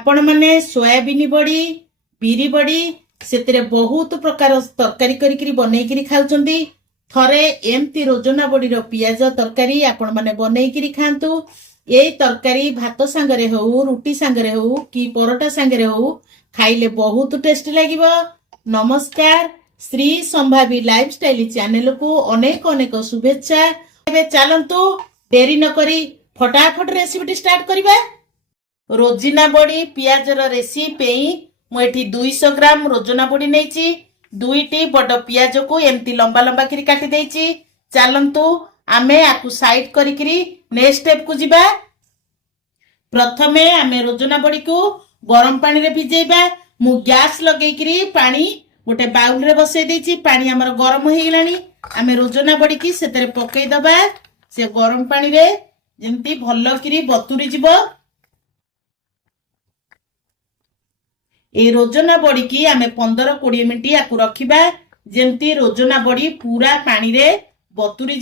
आपण माने सोयाबीन बड़ी बिरी बड़ी से बहुत प्रकार तरकारी करी बनईकरी खाउचंदी। थरे एमती रोजना बड़ी पियाज तरकारी आपण माने बनईकरी खांतु। ये तरकारी भात सांगरे हो रुटी सांगरे हो कि परोटा सांगरे हो खाइले बहुत टेस्टी लागिबो। नमस्कार, श्री संभावी लाइफस्टाइल चैनल को अनेक अनेक शुभेच्छा। एबे चलंतु देरी न करी फटाफट रेसिपी स्टार्ट करिबा। रोजिना बड़ी पियाजर रेसिपी मुझे 200 ग्राम रोजना बड़ी नहीं दुईटी बड़ पियाज को एमती लंबा लंबा करी काटी देछि। चलंतु आमे आकु साइड करी नेक्स्ट स्टेप को जिबा। प्रथमे आमे रोजना बड़ी को गरम पानी रे भिजेबा। मु गैस लगेकरी पानी गोटे बाउल रे बसई देछि। पानी हमर गरम हो गेलानी। आमे रोजना बड़ी की सेतरे पकई दबा। से गरम पानी रे जेमती भल्लो करी बतुरी जिवो। ए रोजना बड़ी की आमे 15-20 मिनिट याकु रखिबा जेमती रोजना बड़ी पूरा पानी रे बतुरी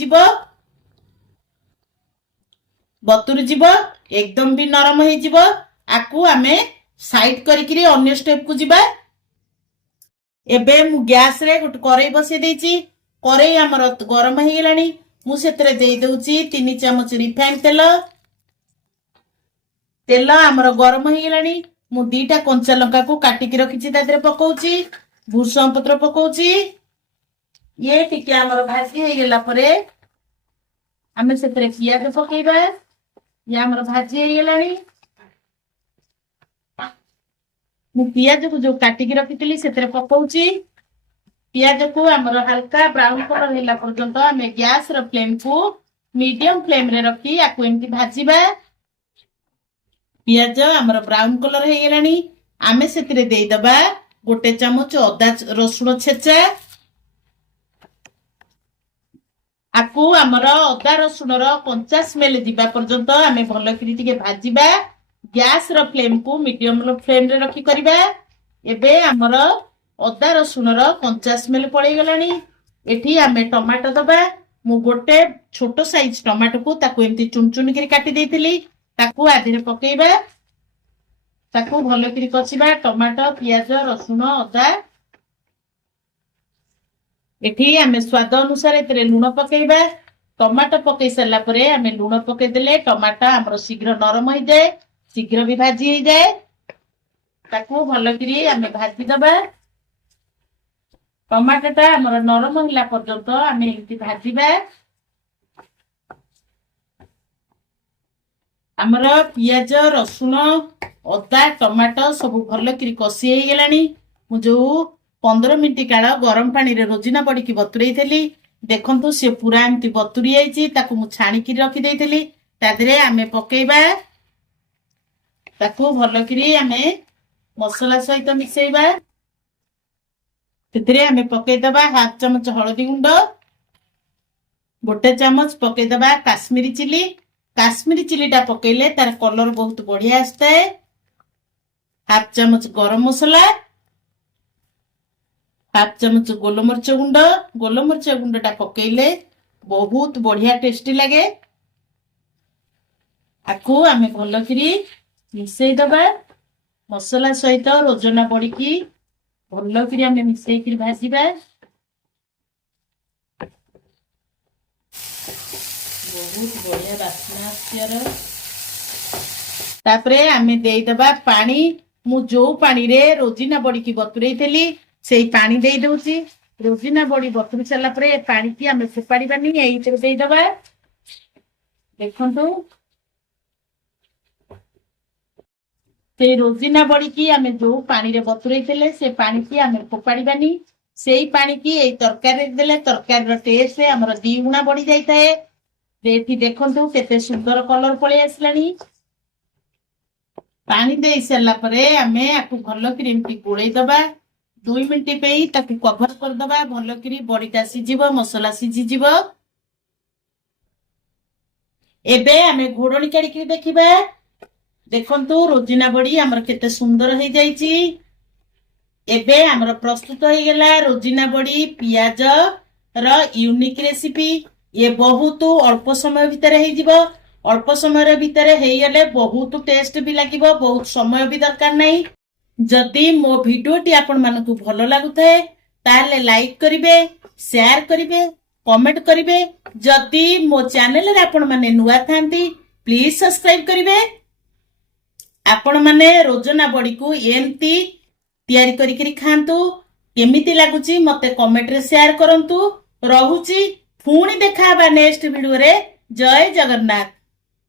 जिवो एकदम भी नरम हो जिवो। आकु आमे साइड करिकरी अन्य स्टेप को जिबा। एबे मु गैस रे गोटे करेई बसे देछि। करेई हमर गरम हो गेलानी। मु सेतरे देई दउछि 3 चमच रिफाइन तेल हमर गरम हो गेलानी। मु 2टा कंचा लंका को काटिकी रखिछि तादरे पकाउछि। भूसम पत्र पकाउछि। ये टिके हमर भाजी हे गेला परे हमें सेतरे पियाज पकेइबा। ये हमर भाजी हे गेलानी। मु पियाज को जो काटिकी रखितली सेतरे पकाउछि। पियाज को हमर हल्का ब्राउन कलर होला पर्यंत हमें गैस रो फ्लेम को मीडियम फ्लेम रे रखी आकु एमती भाजीबा। पियाज हमर ब्राउन कलर हे गेलानी। आमे सेतिरे देई दबा गोटे चमच अदा रसुण छेचा। आकु हमर अदा रसुण रो कंचा स्मेल जिबा पर्यंत आमे भलो करी टिके भाजीबा। गैस रो फ्लेम को मीडियम रो फ्लेम रे रखी करबा। एबे हमर अदा रसुण रो कंचा स्मेल पळै गेलानी। एठी आमे टमाटो दबा। मु गोटे छोटो साइज टमाटो को ताकू एमती चुन चुन करी काटी देइथिली ताकू आदिरे पकेइबा। ताकू भलो करी कसिबा। टमाटो पियाज रसुण अदा एठी आमे स्वाद अनुसार एतरे लूण पकेइबा। टमाटो पकेइ सरला परे आमे लूण पकेइ देले टमाटो हमर शीघ्र नरम हो जाए, शीघ्र भी भाजी हो जाए। ताकू भलो करी आमे भाजी दबा। टमाटोटा हमर नरम होला पर्यंत आमे एमती भाजीबा। हमर पियाज रसुण अदा टमाटो सब भलो करी कसी हे गेलानी। मु जो 15 मिनिट काल गरम पानी रे रोजिना बड़ी की बतुरई थेली। देखंतु से पूरा एमती बतुरी आइची। ताकू मु छाणी की रखी देइथेली। तादरे आमे पकेइबा। ताकू भलो करी आमे मसाला सहित मिसेइबा। तेरे आमे पकेइ दबा हाफ चमच हळदी गुंड, गोटे चमच पकेइ दबा काश्मीरी चिली। काश्मीरी चिलीटा पकेइले तार कलर बहुत बढ़िया आसता है। हाफ चमच गरम मसला, हाफ चमच गोलमरिच गुंड। गोलमरिच गुंडटा पकेइले बहुत बढ़िया टेस्टी लगे। आकु आमे भलो करी मिसेइ दबा। मसला सहित रोजना बड़ी की भलो करी आमे मिसेइ करी भाजीबा। बहुत बढ़िया बास्ना आस्यर। तापरे आमे देई दबा पानी। मु जो पानी रे रोजिना बड़ी की बतुरई थेली सेई पानी देई दउची। रोजिना बड़ी बतुरी चला परे पानी की आमे फोपाड़ी बानी एई ते देई दबा। देखंतु से रोजिना बड़ी की आमे जो पानी रे बतुरई थेले से पानी की आमे फोपाड़ी बानी। सेई पानी की एई तरकारी देले तरकारी रो टेस्ट हमर 2 गुणा बढ़ी जाइताए। देठी देखंतु केते सुंदर कलर पळे आसलानी। पानी देई सरला परे आमे आकु भलो करी एमती गोळेई दबा। 2 मिनिट पेई ताकु कवर कर दबा। भलो करी बड़ीटा सिजिबो, मसला सिजि जिवो। एबे आमे घोड़णी काढी के देखिबा। देखंतु रोजिना बड़ी हमर केते सुंदर हे जाईची। एबे हमर प्रस्तुत हो गेला रोजिना बड़ी पियाज रो यूनिक रेसिपी। ये बहुत अल्प समय भितर हे जिवो। ଅଳ୍ପ ସମୟ ଭିତରେ ହେଇଗଲେ ବହୁତ ଟେଷ୍ଟ ବି ଲାଗିବ, ବହୁତ ସମୟ ବି ଦରକାର ନାହିଁ। ଯଦି ମୋ ଭିଡିଓଟି ଆପଣମାନଙ୍କୁ ଭଲ ଲାଗୁଥାଏ ତାହେଲେ ଲାଇକ୍ କରିବେ, ସେୟାର କରିବେ, କମେଣ୍ଟ କରିବେ। ଯଦି ମୋ ଚ୍ୟାନେଲରେ ଆପଣମାନେ ନୂଆ ଥାନ୍ତି ପ୍ଲିଜ ସବସ୍କ୍ରାଇବ କରିବେ। ଆପଣମାନେ ରୋଜନା ବଡିକୁ ଏମିତି ତିଆରି କରିକିରି ଖାଆନ୍ତୁ। କେମିତି ଲାଗୁଛି ମତେ କମେଣ୍ଟରେ ସେୟାର କରନ୍ତୁ। ରହୁଛି, ପୁଣି ଦେଖା ହେବା ନେକ୍ସଟ ଭିଡିଓରେ। ଜୟ ଜଗନ୍ନାଥ।